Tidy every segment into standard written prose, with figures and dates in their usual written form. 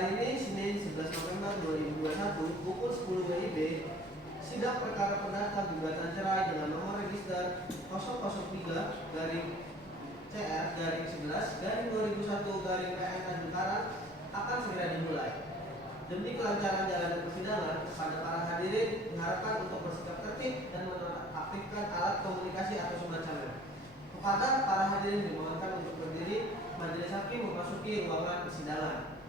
hari ini, Senin 11 November 2021, pukul 10 WIB, sidang perkara perdata gugatan cerai dengan nomor register 003-CR-11-2001-PN Tanjung Karang akan segera dimulai. Demi kelancaran jalannya persidangan, kepada para hadirin diharapkan untuk bersikap tertib dan menonaktifkan alat komunikasi atau semacamnya. Kepada para hadirin dimohonkan untuk berdiri. Majelis hakim memasuki ruangan persidangan.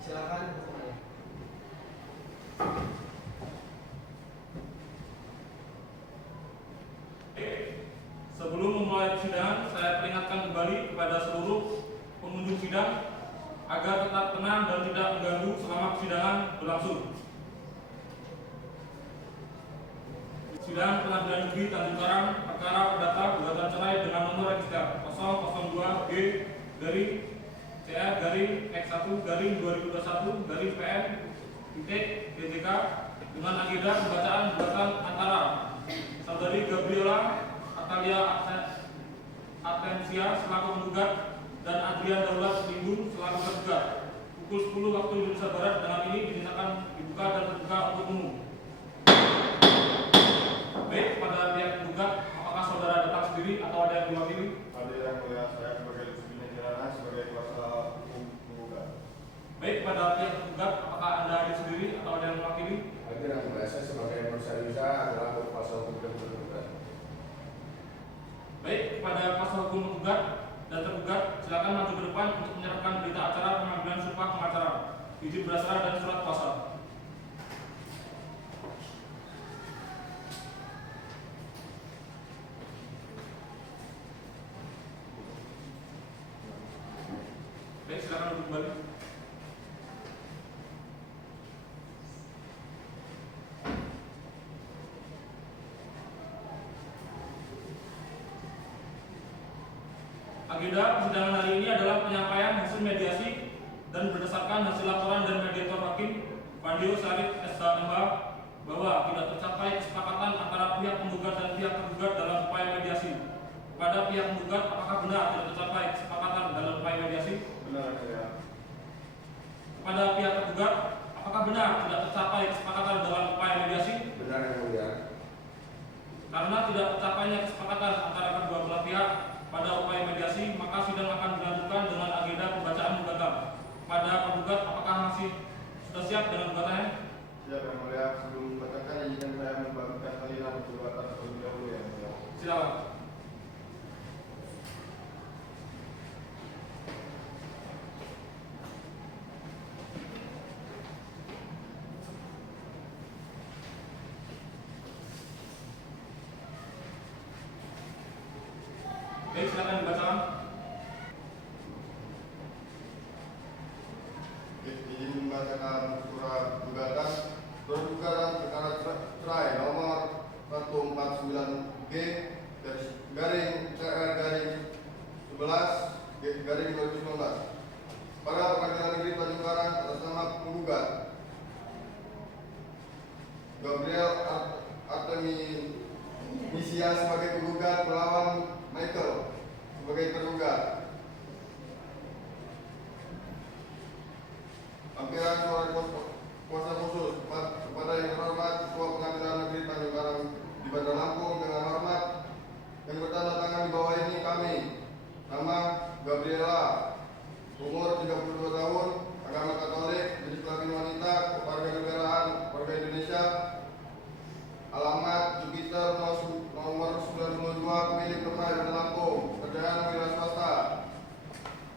Silakan. Sebelum memulai persidangan, saya peringatkan kembali kepada seluruh pengunjung sidang agar tetap tenang dan tidak mengganggu selama persidangan berlangsung. Sidang Pengadilan Negeri Tanjung Karang perkara perdata gugatan cerai dengan nomor register 002G-CR-X1-2021-PN-DJK dengan agenda pembacaan gugatan antara saudari Gabriela Atalia Atensia selaku penggugat dan Adrian Daulat Limbun selaku tergugat. Pukul 10 waktu Indonesia Barat dengan ini dinyatakan dibuka dan terbuka untuk umum. Baik, pada pihak penggugat, apakah saudara datang sendiri atau ada yang diwakili? Ada yang mulia, saya sebagai Lutfi Kirana sebagai kuasa hukum penggugat. Baik, pada pihak penggugat, apakah anda hadir sendiri atau ada yang mewakili? Hadir yang mulia, saya sebagai Nursyaliza adalah kuasa hukum dan tergugat. Baik, kepada kuasa hukum penggugat dan tergugat, silakan maju ke depan untuk menyerahkan berita acara pengambilan sumpah pengacara, izin beracara dan surat kuasa. Baik, silakan duduk kembali. Agenda persidangan hari ini adalah penyampaian hasil mediasi dan berdasarkan hasil laporan dari mediator hakim Pandio Sarif SHMH bahwa tidak tercapai kesepakatan antara pihak penggugat dan pihak tergugat dalam upaya mediasi. Kepada pihak penggugat, apakah benar tidak tercapai kesepakatan dalam upaya mediasi? Benar, ya. Kepada pihak tergugat, apakah benar tidak tercapai kesepakatan dalam upaya mediasi? Benar yang mulia. Karena tidak tercapainya kesepakatan antara kedua belah pihak pada upaya mediasi, maka sidang akan dilanjutkan dengan agenda pembacaan gugatan. Pada penggugat, apakah masih sudah siap dengan gugatannya? Siap yang mulia, sebelum membacakan izinkan saya membagikan salinan gugatan terlebih dahulu yang mulia. Silakan. Baik, silakan dibacakan. Izin membacakan surat gugatan. Surat gugatan perkara cerai nomor 149G garing CR garing 11 garing 2019. Pada Pengadilan Negeri Tanjung Karang atas nama penggugat Gabriel Artemisia sebagai penggugat melawan Michael sebagai tergugat. Lampiran surat kuasa khusus kepada yang terhormat Ketua Pengadilan Negeri Tanjung Karang di Bandar Lampung dengan hormat yang bertanda tangan di bawah ini kami. Nama Gabriela, umur 32 tahun, agama Katolik, jenis kelamin wanita, kewarganegaraan warga Indonesia, alamat Jupiter nomor 952 milik Permai Bandar Lampung, pekerjaan wira swasta.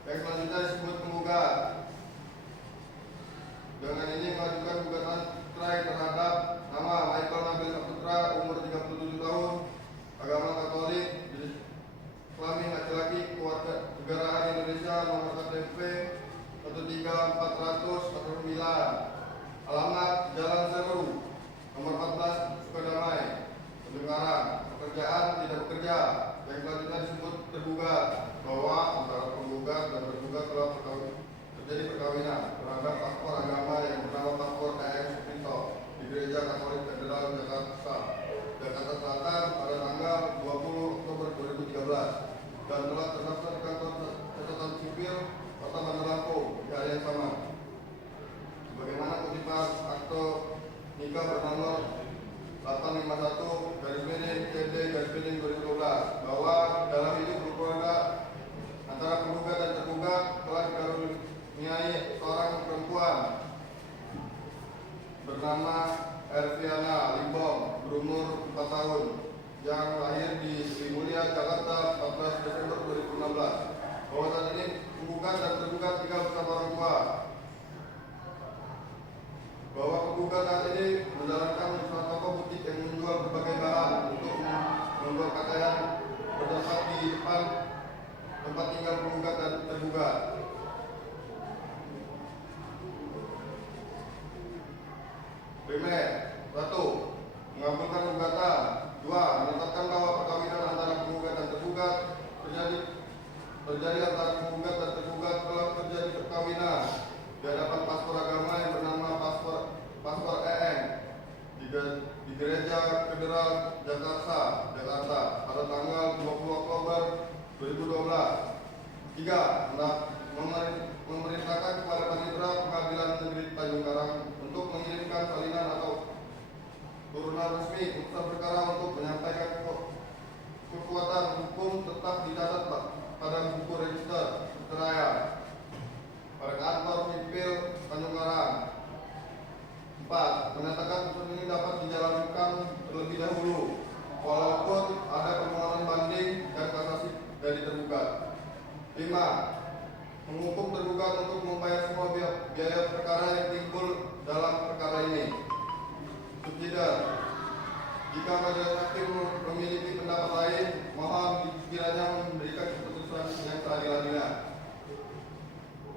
Yang selanjutnya disebut penggugat. Dengan ini SIK bernomor 851 TD 2012 bahwa dalam hidup berkeluarga antara penggugat dan tergugat telah dikaruniai seorang perempuan bernama Erviana Limbong berumur 4 tahun yang lahir di Sri Mulia, Jakarta 14 Desember 2016. Bahwa saat ini penggugat dan tergugat tinggal bersama orang tua. Bahwa penggugat saat ini menjalankan usaha toko butik yang menjual berbagai bahan untuk membuat pakaian bertempat di depan tempat tinggal penggugat dan tergugat. Primer, 1. Mengabulkan gugatan. 2. Menetapkan bahwa perkawinan antara penggugat dan tergugat terjadi antara penggugat dan tergugat telah terjadi perkawinan di hadapan paspor agama yang bernama paspor EM di Gereja Federal Jakarta pada tanggal 20 Oktober 2012. 3. Memerintahkan kepada Panitera Pengadilan Negeri Tanjung Karang untuk mengirimkan salinan atau turunan resmi putusan perkara untuk menyampaikan kekuatan hukum tetap dicatat pada buku register perceraian pada kantor sipil Tanjung Karang. 4. Menyatakan putusan ini dapat dijalankan terlebih dahulu walaupun ada permohonan banding dan kasasi dari tergugat. 5. Menghukum tergugat untuk membayar semua biaya perkara yang timbul dalam perkara ini. Subsidiar. Jika majelis hakim memiliki pendapat lain, mohon kiranya memberikan keputusan yang seadil-adilnya.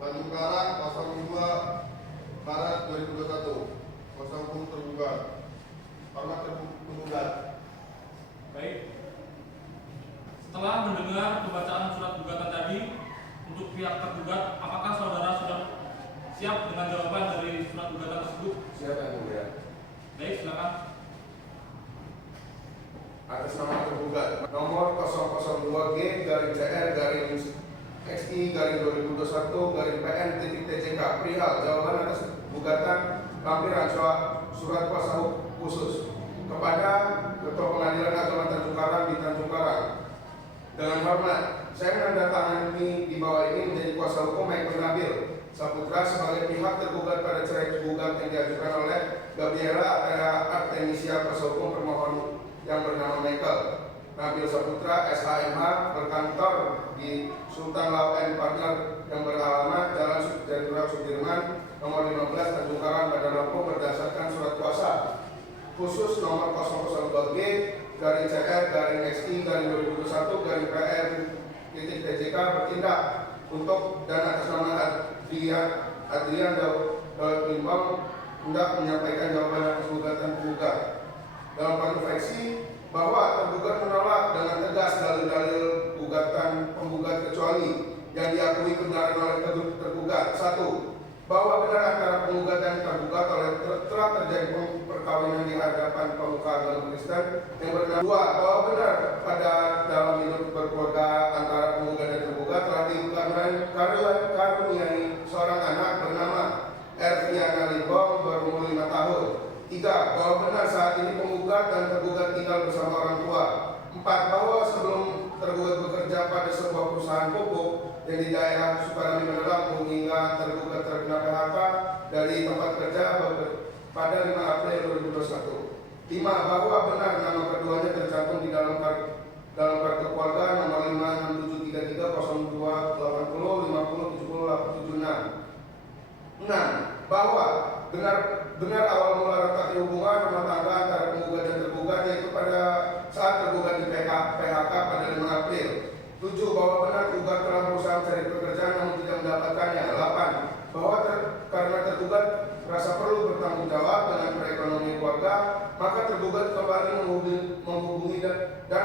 Tanjung Karang, 02 Maret 2021. Kuasa hukum tergugat. Hormat tergugat. Baik. Setelah mendengar pembacaan surat gugatan tadi, untuk pihak tergugat, apakah saudara sudah siap dengan jawaban dari surat gugatan tersebut? Siapa yang mulia? Baik, silakan. Atas nama tergugat nomor 002G-CR-XI-2021-PN-TJK perihal jawaban atas gugatan lampiran surat kuasa khusus kepada Ketua Pengadilan Agama Tanjung Karang di Tanjung Karang. Dengan hormat, saya menandatangani di bawah ini menjadi kuasa hukum Michael Nabil Saputra sebagai pihak tergugat pada cerai gugat yang diajukan oleh Gabriela Artemisia kuasa hukum permohon yang bernama Michael Nabil Saputra SHMH berkantor di Sultan Lawen Partner yang beralamat Jalan Jenderal Sudirman nomor 15 Tanjung Karang, Bandar Lampung berdasarkan surat kuasa khusus nomor 002G-CR-XI-2021-PR-TJK bertindak untuk dan atas nama Adrian Daud Limbong hendak menyampaikan jawaban atas gugatan penggugat. Dalam konversi bahwa tergugat menolak dengan tegas dalil-dalil gugatan penggugat kecuali yang diakui kebenaran oleh tergugat. 1. Bahwa benar antara penggugat dan tergugat telah terjadi perkawinan di hadapan pemuka agama Kristen yang bernama. 2. Bahwa benar pada dalam hidup berkeluarga antara penggugat dan tergugat telah dikaruniai seorang anak bernama Erviana Limbong berumur 5 tahun. 3. Bahwa benar saat ini penggugat dan tergugat tinggal bersama orang tua. 4. Bahwa sebelum tergugat bekerja pada sebuah perusahaan pupuk yang di daerah Sukarami Bandar Lampung hingga tergugat terkena PHK dari tempat kerja pada 5 April 2021. 5. Bahwa benar nama keduanya tercantum di dalam kartu keluarga nomor 567338050507076. 6. Bahwa benar awal mula retak hubungan rumah tangga antara penggugat dan tergugat yaitu pada saat tergugat di PHK pada 5 April. 7. Bahwa benar tergugat telah berusaha mencari pekerjaan namun tidak mendapatkannya. 8. Bahwa karena tergugat merasa perlu bertanggung jawab dengan perekonomian keluarga, maka tergugat kembali menghubungi dan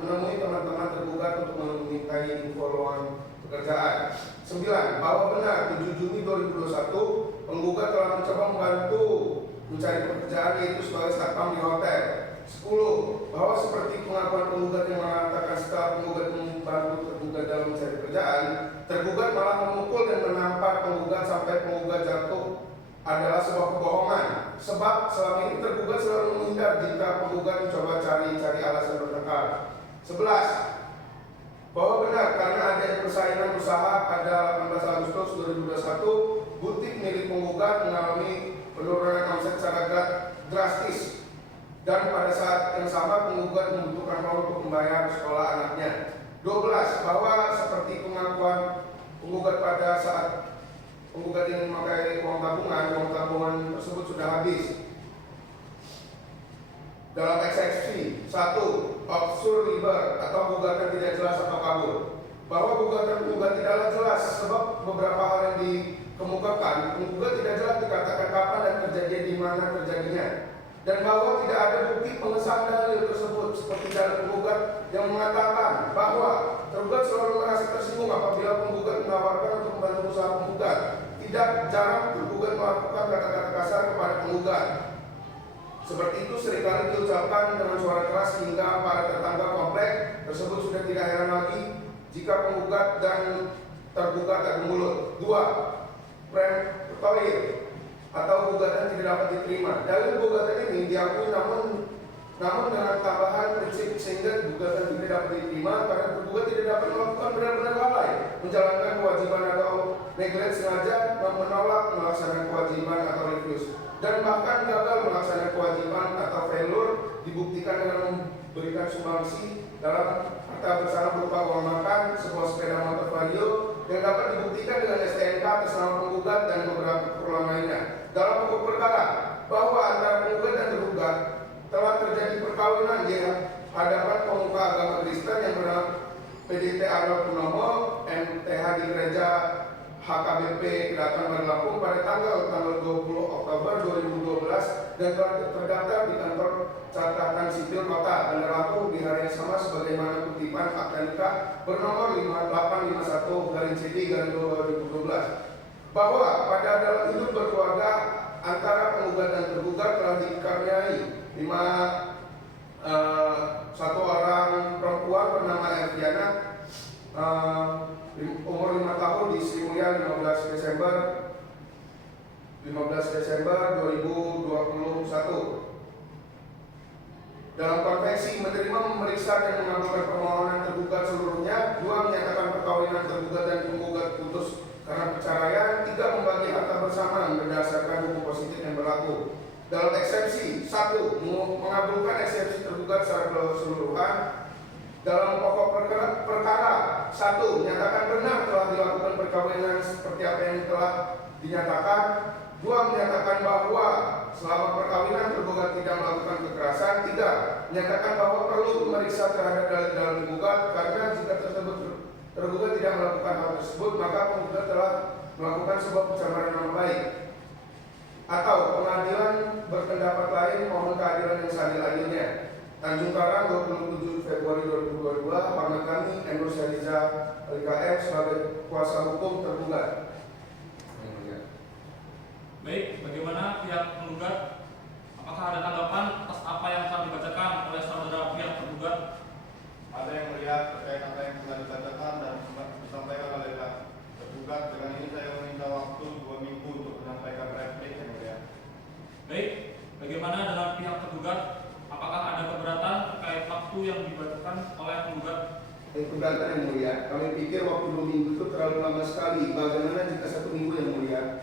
menemui teman-teman tergugat untuk memintai info lowongan pekerjaan. 9. Bahwa benar 7 Juni 2021 penggugat telah mencoba membantu mencari pekerjaan yaitu sebagai satpam di hotel. 10. Bahwa seperti pengakuan penggugat yang mengatakan setelah penggugat membantu tergugat dalam mencari pekerjaan, tergugat malah memukul dan menampar penggugat sampai penggugat jatuh adalah sebuah kebohongan, sebab selama ini tergugat selalu menghindar jika penggugat mencoba cari alasan bertengkar. 11. Bahwa benar karena adanya persaingan usaha pada 18 Agustus 2021, butik milik penggugat mengalami penurunan omset secara drastis, dan pada saat yang sama penggugat membutuhkan uang untuk membayar sekolah anaknya. 12. Bahwa seperti pengakuan penggugat pada saat penggugat ingin memakai uang tabungan tersebut sudah habis. Dalam eksepsi 1. Obscure liber atau gugatan tidak jelas atau kabur. Bahwa gugatan penggugat tidaklah jelas sebab beberapa hal yang dikemukakan penggugat tidak jelas dikatakan kapan dan kejadian di mana terjadinya, dan bahwa tidak ada bukti pengesahan dalil tersebut seperti dalil penggugat yang mengatakan bahwa tergugat selalu merasa tersinggung apabila penggugat menawarkan untuk membantu usaha penggugat. Tidak jarang tergugat melakukan kata-kata kasar kepada penggugat. Seperti itu seringkali diucapkan dengan suara keras hingga para tetangga komplek tersebut sudah tidak heran lagi jika penggugat dan tergugat adu mulut. 2. Preemptoir atau gugatan tidak dapat diterima. Dalil gugatan ini diakui namun dengan tambahan prinsip sehingga gugatan tidak dapat diterima karena tergugat tidak dapat melakukan benar-benar lalai menjalankan kewajiban atau neglect sengaja menolak melaksanakan kewajiban atau refuse, dan bahkan gagal melaksanakan kewajiban atau failure dibuktikan dengan memberikan sumbangsi dalam harta bersama berupa uang makan, sebuah sepeda motor Vario yang dapat dibuktikan dengan STNK atas nama penggugat dan beberapa keperluan lainnya. Dalam pokok perkara bahwa antara penggugat dan tergugat telah terjadi perkawinan di hadapan pemuka agama Kristen yang bernama PDT Arnold Purnomo MTH di gereja HKBP Kedatangan Baru Lampung pada tanggal 20 Oktober 2012 dan telah terdaftar di kantor catatan sipil kota Bandar Lampung di hari yang sama sebagaimana kutipan akta nikah bernomor 5851/CD/2012, bahwa pada dalam hidup berkeluarga antara penggugat dan tergugat telah dikaruniai satu orang perempuan bernama Elviana, umur 5 tahun di Sri Mulia 15 Desember 2021. Dalam konvensi menerima, memeriksa dan mengabulkan permohonan tergugat seluruhnya. 2. Menyatakan perkawinan tergugat dan penggugat putus karena perceraian. 3. Membagi harta bersama berdasarkan hukum positif yang berlaku. Dalam eksepsi 1. Mengabulkan eksepsi tergugat secara keseluruhan. Dalam pokok perkara 1. Menyatakan benar telah dilakukan perkawinan seperti apa yang telah dinyatakan. 2. Menyatakan bahwa selama perkawinan tergugat tidak melakukan kekerasan. 3. Menyatakan bahwa perlu memeriksa terhadap dalil-dalil penggugat karena jika tergugat tidak melakukan hal tersebut maka penggugat telah melakukan sebuah pencemaran nama baik. Atau pengadilan berpendapat lain mohon keadilan yang seadil-adilnya. Tanjung Karang 27 Februari 2022. Hormat kami Endro Syariza LKM sebagai kuasa hukum tergugat. Baik, bagaimana pihak penggugat? Apakah ada tanggapan atas apa yang telah dibacakan oleh saudara pihak tergugat? Ada yang melihat terkait apa yang telah dikatakan dan disampaikan oleh tergugat. Dengan ini saya meminta waktu 2 minggu untuk menyampaikan replik yang mulia. Baik, bagaimana dengan pihak tergugat? Apakah ada keberatan terkait waktu yang dibacakan oleh penggugat? Keberatan yang mulia, kami pikir waktu 2 minggu itu terlalu lama sekali. Bagaimana jika 1 minggu yang mulia?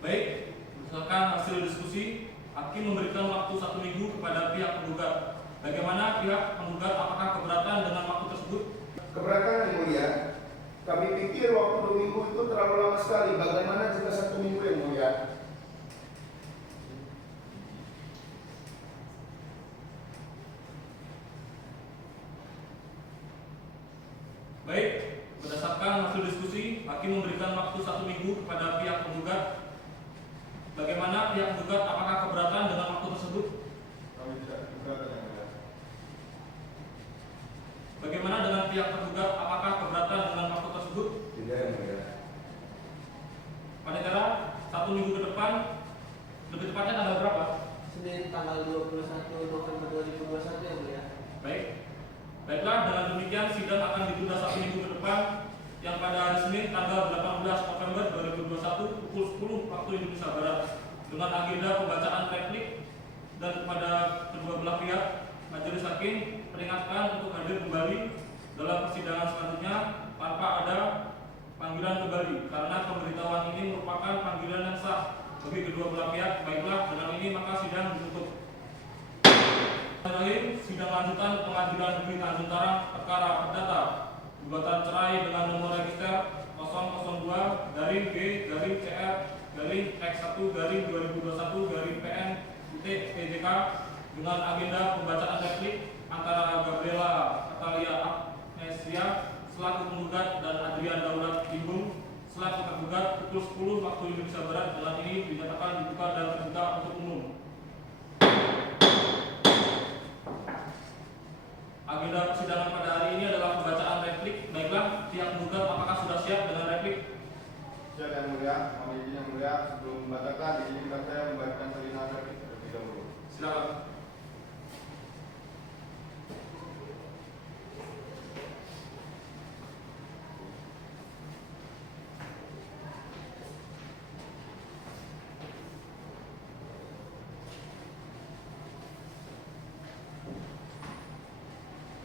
Baik, berdasarkan hasil diskusi, hakim memberikan waktu 1 minggu kepada pihak penggugat. Bagaimana pihak penggugat? Apakah keberatan dengan waktu tersebut? Keberatan yang mulia, kami pikir waktu 2 minggu itu terlalu lama sekali. Bagaimana jika 1 minggu yang mulia? Baik, berdasarkan hasil diskusi, hakim memberikan waktu 1 minggu kepada pihak penggugat. Bagaimana pihak penggugat? Apakah keberatan dengan waktu tersebut? Kami tidak keberatan yang mulia. Bagaimana dengan pihak tergugat? Apakah keberatan dengan waktu tersebut? Tidak yang mulia. Panitera, 1 minggu ke depan, lebih tepatnya tanggal berapa? 9 21 November 2021 yang mulia. Baiklah, dengan demikian sidang akan ditunda 1 minggu ke depan, yang pada hari Senin tanggal 18 November 2021 pukul 10 waktu Indonesia Barat, dengan agenda pembacaan replik. Dan kepada kedua belah pihak, majelis hakim peringatkan untuk hadir kembali dalam persidangan selanjutnya tanpa ada panggilan kembali, karena pemberitahuan ini merupakan panggilan yang sah bagi kedua belah pihak. Baiklah, dengan ini maka sidang ditutup. Terakhir, sidang lanjutan Pengadilan Negeri Tanjung Karang perkara perdata gugatan cerai dengan nomor register 002-G-CR-X1-2021-PN-TJK dengan agenda pembacaan replik antara Gabriela Atalia Agnesia selaku penggugat dan Adrian Daulat Limbung selaku tergugat pukul 10 waktu Indonesia Barat. Dengan ini dinyatakan dibuka dan terbuka untuk umum. Agenda persidangan pada hari ini adalah pembacaan replik. Baiklah, pihak penggugat apakah sudah siap dengan replik? Siap yang mulia, mohon izin yang mulia, sebelum membacakan izinkan saya membacakan salinan replik terlebih dahulu. Silakan.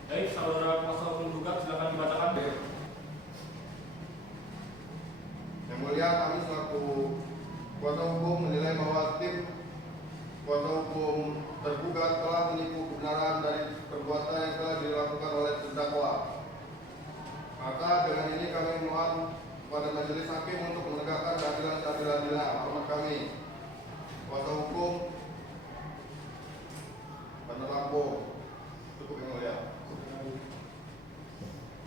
Baik, saudara kuasa hukum penggugat silakan dibacakan. Yang mulia, kami selaku kuasa hukum menilai bahwa tim kuasa hukum tergugat telah menipu kebenaran dari perbuatan yang telah dilakukan oleh terdakwa. Maka dengan ini kami mohon kepada majelis hakim untuk menegakkan keadilan seadil-adilnya. Hormat kami, kuasa hukum Bandar Lampung. Cukup yang mulia.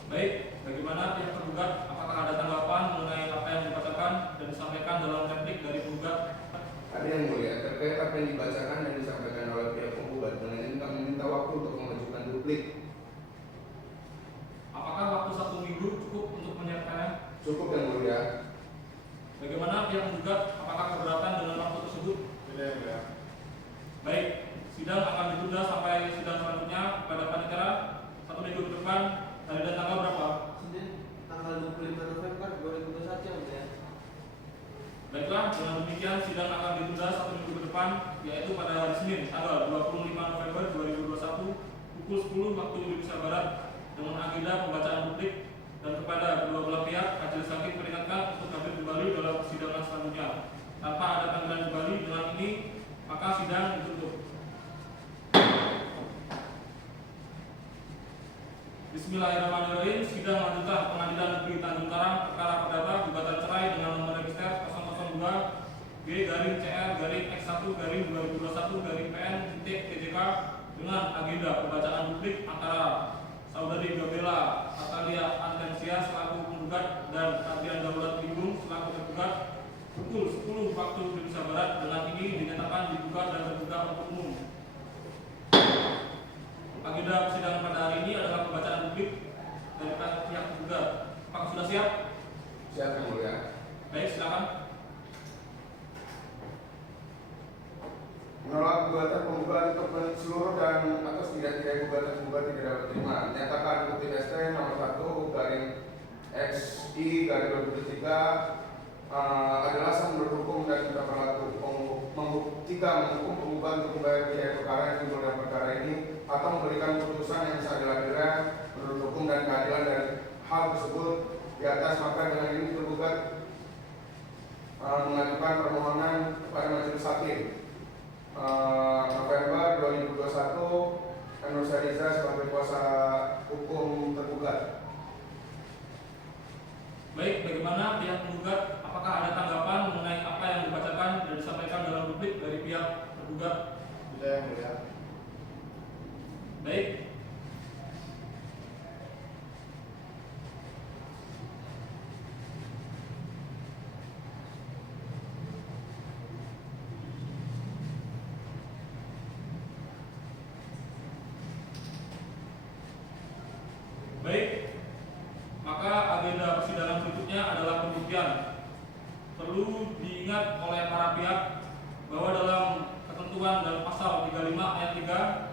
Baik, bagaimana pihak tergugat? Apakah ada tanggapan mengenai apa yang dibacakan dan disampaikan dalam replik dari penggugat? Ada yang mulia, terkait apa yang dibacakan dan disampaikan oleh pihak penggugat, dengan ini kami minta waktu untuk mengajukan duplik. Apakah waktu 1 minggu cukup untuk menyiapkannya? Cukup yang mulia. Bagaimana pihak penggugat? Apakah keberatan dengan waktu tersebut? Tidak yang mulia. Baik, sidang akan ditunda sampai sidang selanjutnya pada panitia 1 minggu ke depan. Hari dan tanggal berapa? Senin tanggal 25 November 2021 yang mulia. Baiklah, dengan demikian sidang akan ditunda 1 minggu ke depan, yaitu pada hari Senin tanggal 25 November 2021 pukul 10 waktu Indonesia Barat dengan agenda pembacaan publik. Dan kepada kedua belah pihak, majelis hakim peringatkan untuk hadir kembali dalam persidangan selanjutnya tanpa ada panggilan kembali. Dengan ini maka sidang ditutup. Bismillahirrahmanirrahim. Sidang lanjutan Pengadilan Negeri Tanjung Karang perkara perdata gugatan cerai dengan nomor register 002-G-CR-X1-2021-PN-TJK dengan agenda pembacaan publik antara Saudari Gabriela Atalia Agnesia selaku penggugat dan Adrian Daulat Limbung selaku tergugat pukul 10 waktu Indonesia Barat. Dengan ini dinyatakan dibuka dan terbuka untuk umum. Agenda persidangan pada hari ini adalah pembacaan publik dari pihak penggugat. Apakah sudah siap? Siap yang mulia. Baik, silakan. Menolak gugatan penggugat untuk seluruh dan atas tidak gugatan penggugat tidak dapat terima. Menyatakan bukti ST nomor 1 garing XI garing 2003 adalah sah menurut hukum dan tidak berlaku. Membuktikan hukum penggugat untuk membayar biaya perkara yang timbul dalam perkara ini atau memberikan putusan yang seadil-adilnya menurut hukum dan keadilan dari hal tersebut di atas. Maka dengan ini tergugat mengajukan permohonan kepada majelis hakim November 2021 Nur Sariza sebagai kuasa hukum tergugat. Baik, bagaimana pihak penggugat? Apakah ada tanggapan mengenai apa yang dibacakan dan disampaikan dalam publik dari pihak tergugat? Tidak yang mulia. Baik. 3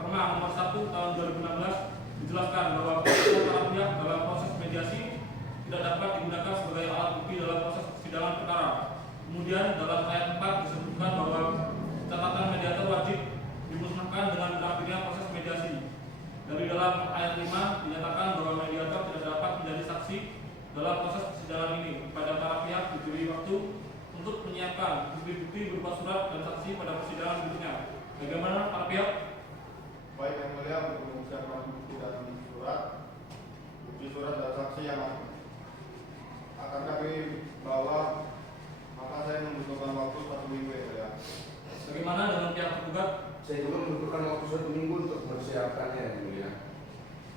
Perma nomor 1 tahun 2016 dijelaskan bahwa para pihak dalam proses mediasi tidak dapat digunakan sebagai alat bukti dalam proses persidangan perkara. Kemudian dalam ayat 4 disebutkan bahwa catatan mediator wajib dimusnahkan dengan berakhirnya proses mediasi. Dari dalam ayat 5 dinyatakan bahwa mediator tidak dapat menjadi saksi dalam proses persidangan ini. Kepada para pihak diberi waktu untuk menyiapkan bukti-bukti berupa surat dan saksi pada persidangan berikutnya. Bagaimana para pihak? Baik yang mulia, untuk menyiapkan bukti dan saksi yang akan kami bawa, maka saya membutuhkan waktu 1 minggu ya mulia. Bagaimana dengan pihak tergugat? Saya juga membutuhkan waktu 1 minggu untuk mempersiapkannya, yang mulia.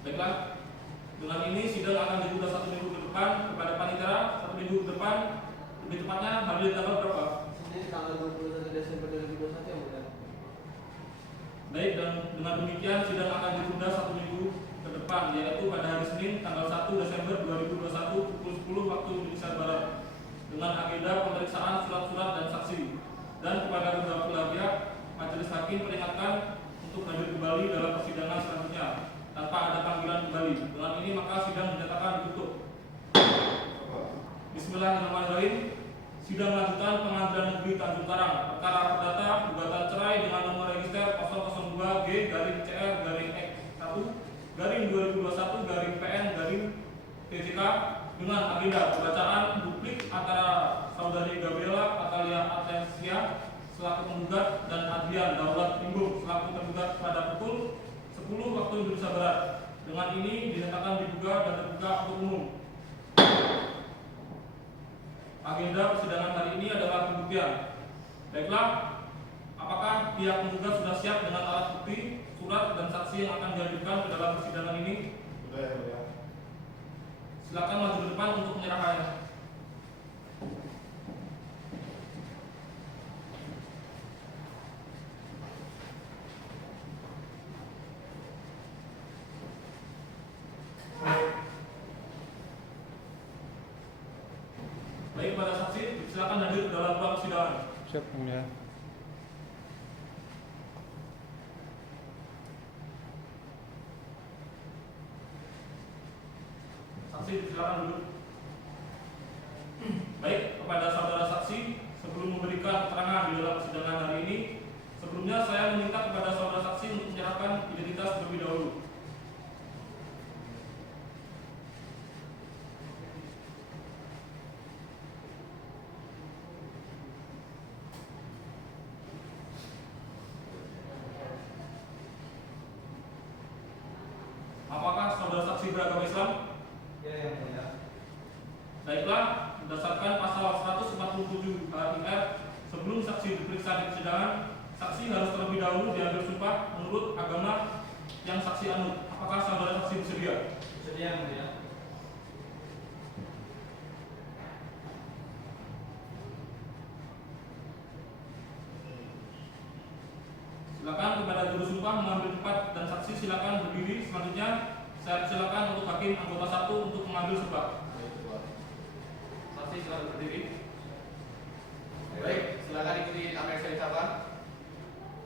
Baiklah, dengan ini sidang akan ditunda 1 minggu ke depan. Kepada panitera 1 minggu ke depan, lebih tepatnya hari tanggal berapa? Senin tanggal 21 Desember 2021 yang mulia. Baik, dan dengan demikian sidang akan ditunda 1 minggu ke depan, yaitu pada hari Senin tanggal 1 Desember 2021 pukul 10 waktu Indonesia Barat, dengan agenda pemeriksaan surat-surat dan saksi. Dan kepada kedua belah pihak, majelis hakim peringatkan untuk hadir kembali dalam persidangan selanjutnya tanpa ada panggilan kembali. Dengan ini maka sidang dinyatakan ditutup. Bismillahirrahmanirrahim. Sidang lanjutan Pengadilan Negeri Tanjung Karang, perkara perdata gugatan cerai dengan nomor register 002G-CR-X1-2021-PN-TJK dengan agenda pembacaan publik antara saudari Gabriela Atalia Atensia selaku penggugat dan Adrian Daulat Timbul selaku tergugat pada pukul 10 waktu Indonesia Barat. Dengan ini dinyatakan dibuka dan terbuka untuk umum. Agenda persidangan hari ini adalah pembuktian. Baiklah, apakah pihak penggugat sudah siap dengan alat bukti, surat, dan saksi yang akan dihadirkan ke dalam persidangan ini? Sudah ya mulia. Silakan maju ke depan untuk menyerahkannya. Baik, kepada saksi, silakan hadir ke dalam ruang persidangan. Siap, mulia. Saksi, silakan duduk. Baik, kepada saudara saksi, sebelum memberikan keterangan di dalam persidangan hari ini, sebelumnya saya meminta kepada saudara saksi untuk menyerahkan identitas terlebih dahulu. Apakah saudara saksi beragama Islam? Ya yang mulia. Baiklah, berdasarkan pasal 147 HIR, sebelum saksi diperiksa di persidangan, saksi harus terlebih dahulu diambil sumpah menurut agama yang saksi anut. Apakah saudara saksi bersedia? Bersedia yang mulia. Silakan kepada juru sumpah mengambil tempat dan saksi silakan berdiri. Selanjutnya saya silakan untuk hakim anggota 1 untuk mengambil sumpah. Saksi silakan berdiri. Baik, silakan ikuti apa yang saya ucapkan.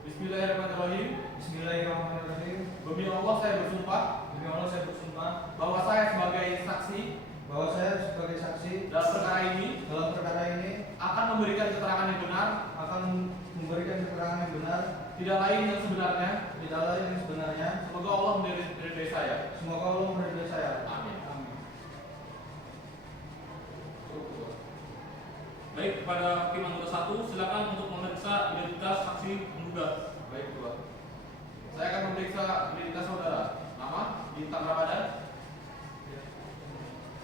Bismillahirrahmanirrahim. Bismillahirrahmanirrahim. Demi Allah saya bersumpah Demi Allah saya bersumpah bahwa saya sebagai saksi bahwa saya sebagai saksi dalam perkara ini dalam perkara ini akan memberikan keterangan yang benar, akan memberikan keterangan yang benar, tidak lain yang sebenarnya. tidak lain yang sebenarnya. Semoga Allah meridai saya. Semoga Allah meridai saya. Amin. Amin. Baik, kepada hakim anggota 1 silakan untuk memeriksa identitas saksi penggugat. Baik, Tuan. Saya akan memeriksa identitas saudara. Nama, bintang Ramadan,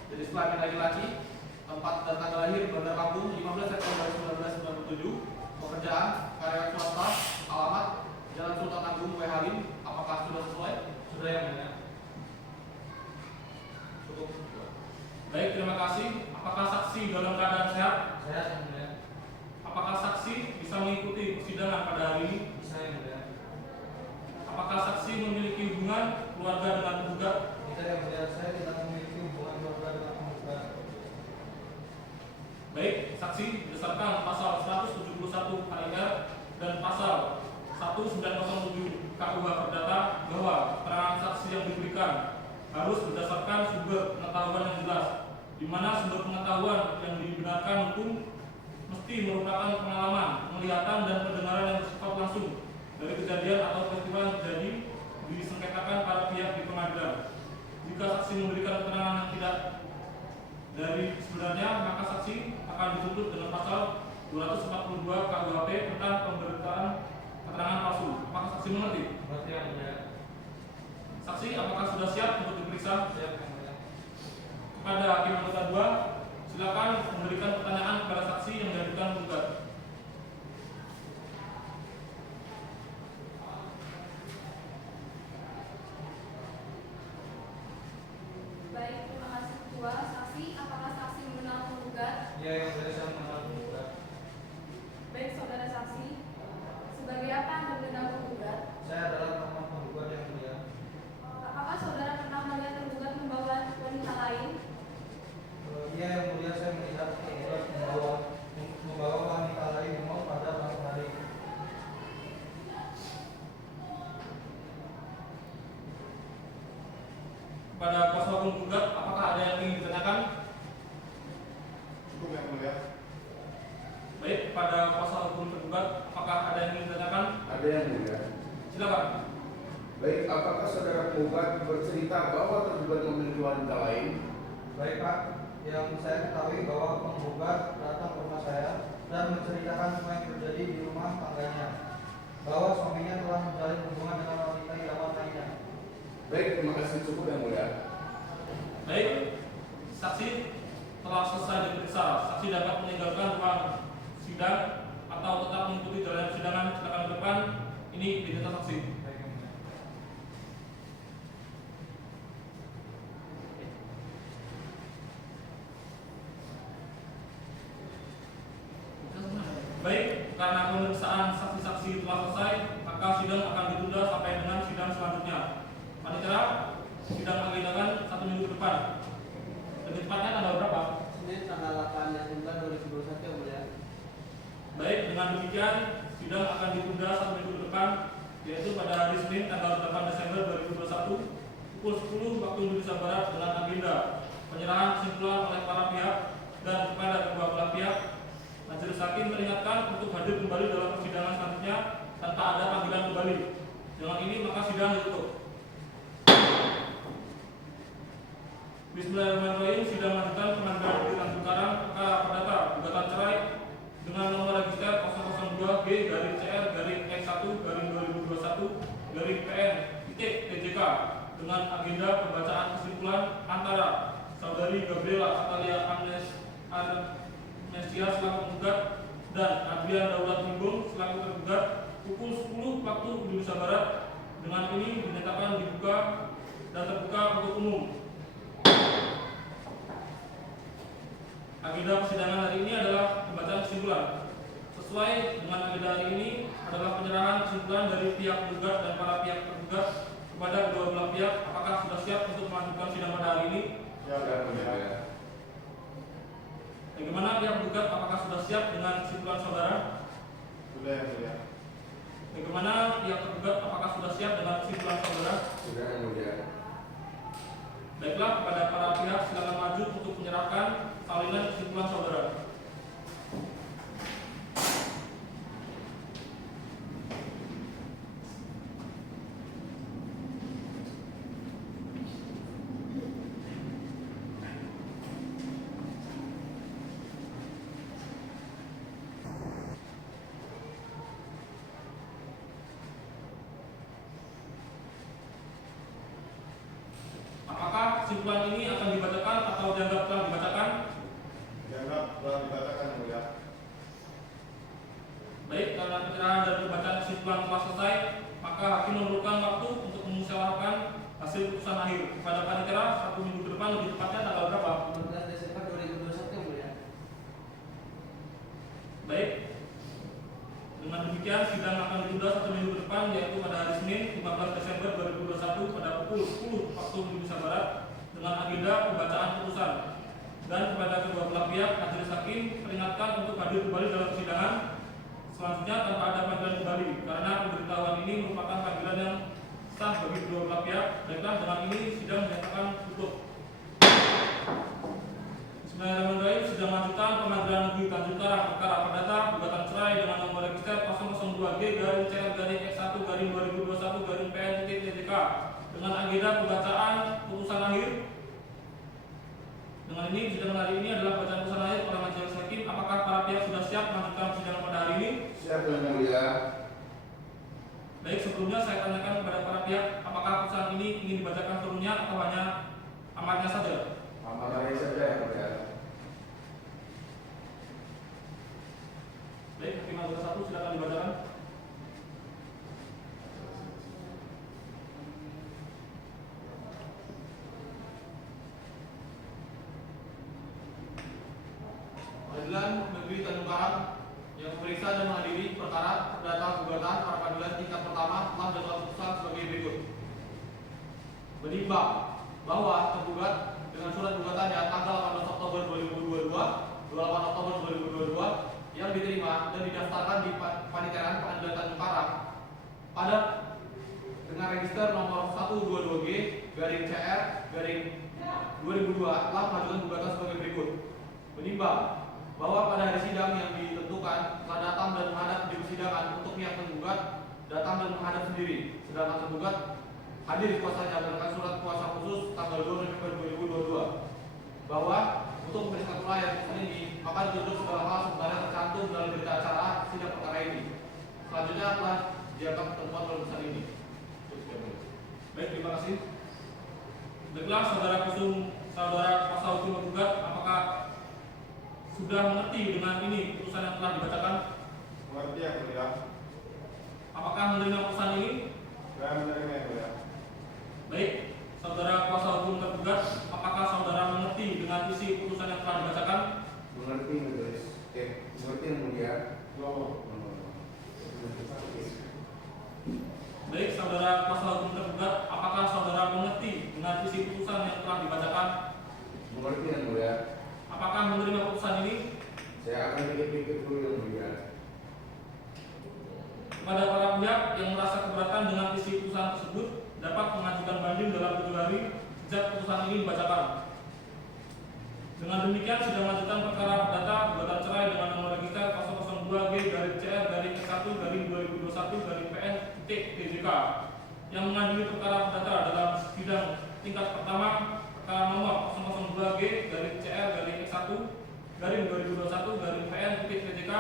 jenis kelamin laki-laki, tempat dan tanggal lahir Bandar Lampung 15 September 1997, pekerjaan karyawan swasta, alamat Jalan Sultan Agung W Halim. Apakah sudah sesuai? Sudah yang mulia. Cukup. Baik, terima kasih. Apakah saksi dalam keadaan sehat? Sehat yang mulia. Apakah saksi bisa mengikuti persidangan pada hari ini? Bisa yang mulia. Apakah saksi memiliki hubungan keluarga dengan penggugat? Tidak yang mulia. Saya tidak memiliki hubungan keluarga dengan penggugat. Baik, saksi berdasarkan pasal 171 HIR dan pasal 1907 pengetahuan yang jelas, di mana sumber pengetahuan yang dibenarkan hukum mesti merupakan pengalaman, penglihatan dan pendengaran yang bersifat langsung dari kejadian atau peristiwa yang terjadi disengketakan para pihak di pengadilan. Jika saksi memberikan keterangan yang tidak dari sebenarnya, maka saksi akan dituntut dengan pasal 242 KUHP tentang pemberitaan keterangan palsu. Apakah saksi mengerti? Mengerti yang mulia. Saksi, apakah sudah siap untuk diperiksa? Siap yang mulia. Kepada hakim anggota 2, silakan memberikan pertanyaan kepada saksi yang diajukan penggugat. Baik, terima kasih Ketua. Saksi, apakah saksi mengenal penggugat? Ya, yang mulia, saya mengenal penggugat. Baik, saudara saksi. Sebagai apa Anda mengenal penggugat? Saya adalah teman penggugat yang mulia. Apakah saudara pernah melihat penggugat membawa wanita lain? Iya yang mulia, saya melihat penggugat membawa wanita lain memang pada malam hari. Kepada kuasa hukum penggugat, apakah ada yang ingin ditanyakan? Cukup yang mulia. Baik, kepada kuasa hukum tergugat, apakah ada yang ingin ditanyakan? Ada yang mulia. Silakan. Baik, apakah saudara penggugat bercerita bahwa tergugat memiliki wanita lain? Baik Pak, yang saya ketahui bahwa penggugat datang ke rumah saya dan menceritakan semua yang terjadi di rumah tangganya, bahwa suaminya telah menjalin hubungan dengan wanita idaman lainnya. Baik, terima kasih, cukup yang mulia. Baik, saksi telah selesai diperiksa. Saksi dapat meninggalkan ruang sidang atau tetap mengikuti jalannya persidangan. Silakan ke depan. Ini identitas saksi. Baik yang mulia. Baik, karena pemeriksaan saksi-saksi telah selesai, maka sidang akan ditunda sampai dengan sidang selanjutnya. Panitia, sidang agendakan 1 minggu ke depan. Lebih tepatnya tanggal berapa? Senin tanggal 8 Desember 2021 yang mulia. Baik, dengan demikian sidang akan ditunda 1 minggu ke depan, yaitu pada hari Senin tanggal 8 Desember 2021 pukul 10 waktu Indonesia Barat dengan agenda penyerahan kesimpulan oleh para pihak dan kepada kedua belah pihak. Majelis Hakim teringatkan untuk hadir kembali dalam persidangan selanjutnya tanpa ada panggilan kembali. Dengan ini maka sidang ditutup. Bismillahirrahmanirrahim. Sidang lanjutan pengadilan negeri Tanjung Karang perkara perdata gugatan cerai dengan nomor register 002G-CR-X1-2021-PN dengan agenda pembacaan kesimpulan antara Saudari Gabriela Atalia Amnesia selaku penggugat dan Adrian Daulat Limbung selaku tergugat pukul 10 waktu Indonesia Barat. Dengan ini dinyatakan dibuka dan terbuka untuk umum. Agenda persidangan hari ini adalah pembacaan kesimpulan. Sesuai dengan agenda hari ini adalah penyerahan kesimpulan dari pihak penggugat dan para pihak tergugat kepada kedua belah pihak. Apakah sudah siap untuk melanjutkan sidang pada hari ini? Ya, yang mulia. Bagaimana pihak penggugat? Apakah sudah siap dengan kesimpulan saudara? Sudah yang mulia. Bagaimana pihak tergugat? Apakah sudah siap dengan kesimpulan saudara? Sudah yang mulia. Baiklah, kepada para pihak silakan maju untuk menyerahkan salinan kesimpulan saudara. Apakah kesimpulan ini akan dibacakan atau dianggap telah dibacakan? Dianggap telah dibacakan yang mulia. Baik, karena penyerahan dan pembacaan kesimpulan telah selesai, maka hakim memerlukan waktu untuk memusyawarahkan hasil putusan akhir. Kepada panitia 1 minggu ke depan, lebih tepatnya tanggal berapa? 15 Desember 2021 yang mulia. Baik, dengan demikian sidang akan ditunda 1 minggu ke depan, yaitu pada hari Senin 15 Desember 2021 pada pukul 10 waktu Indonesia Barat dengan agenda pembacaan putusan. Dan kepada kedua belah pihak, majelis hakim peringatkan untuk hadir kembali dalam persidangan selanjutnya tanpa ada panggilan kembali, karena pemberitahuan ini merupakan panggilan yang sah bagi kedua belah pihak. Baiklah, dengan ini sidang dinyatakan tutup. Bismillahirrahmanirrahim. Sidang lanjutan Pengadilan Negeri Tanjung Karang perkara perdata gugatan cerai dengan nomor register 002G-CR-X1-2021-PN-TK dengan agenda pembacaan putusan akhir. Dengan ini, sidang hari ini adalah bacaan putusan akhir oleh majelis hakim. Apakah para pihak sudah siap melanjutkan persidangan pada hari ini? Siap Yang Mulia. Baik, sebelumnya saya tanyakan kepada para pihak, apakah putusan ini ingin dibacakan seluruhnya atau hanya amatnya saja? Amatnya saja Yang Mulia. Baik, hakim anggota 1 silakan dibacakan. Pengadilan Negeri Tanjung Karang yang memeriksa dan menghadiri perkara perdata gugatan para peradilan tingkat pertama telah mendapat putusan sebagai berikut. Menimbang bahwa tergugat dengan surat gugatan yang tanggal 18 Oktober 2022, 28 Oktober 2022 yang diterima dan didaftarkan di Panitiran Pengadilan Tanjung Karang pada dengan register nomor 122G-CR-2002 telah mengajukan gugatan sebagai berikut. Menimbang bahwa pada hari sidang yang ditentukan telah datang dan menghadap di persidangan untuk pihak tergugat datang dan menghadap sendiri, sedangkan tergugat hadir kuasanya berdasarkan surat kuasa khusus tanggal 2 November 2022. Bahwa untuk memeriksa yang putusan ini maka dituntut segala hal sebenarnya tercantum dalam berita acara sidang perkara ini. Selanjutnya telah dianggap ketentuan dalam putusan ini. Baik, terima kasih. Baiklah, saudara kuasa hukum tergugat, apakah sudah mengerti dengan ini putusan yang telah dibacakan? Mengerti Yang Mulia. Apakah menerima putusan ini? Saya menerima Yang Mulia. Baik, saudara kuasa hukum tergugat, apakah saudara mengerti dengan isi putusan yang telah dibacakan? Mengerti Majelis. Mengerti Yang Mulia. Baik, saudara kuasa hukum tergugat, apakah saudara mengerti dengan isi putusan yang telah dibacakan? Mengerti Yang Mulia. Apakah menerima putusan ini? Saya akan pikir-pikir dulu Yang Mulia. Kepada para pihak yang merasa keberatan dengan isi putusan tersebut dapat mengajukan banding dalam 7 hari sejak putusan ini dibacakan. Dengan demikian, sidang lanjutan perkara perdata gugatan cerai dengan nomor register 002G-CR-2021-PN-TK yang mengadili perkara perdata dalam sidang tingkat pertama perkara nomor 002G-CR-X1-2021-PN-TK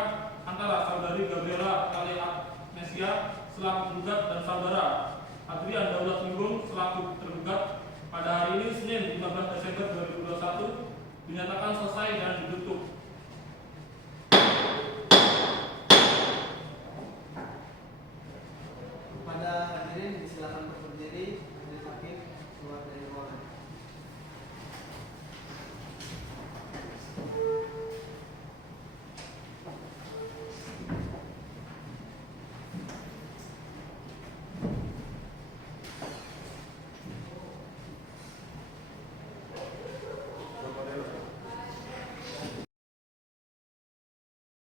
antara saudari Gabriela Kaleagnesia selaku penggugat dan saudara Adrian Daulat Limbung selaku tergugat pada hari ini Senin 15 Desember 2021 dinyatakan selesai dan ditutup. Pada hadirin disilakan untuk berdiri, majelis hakim keluar dari ruangan.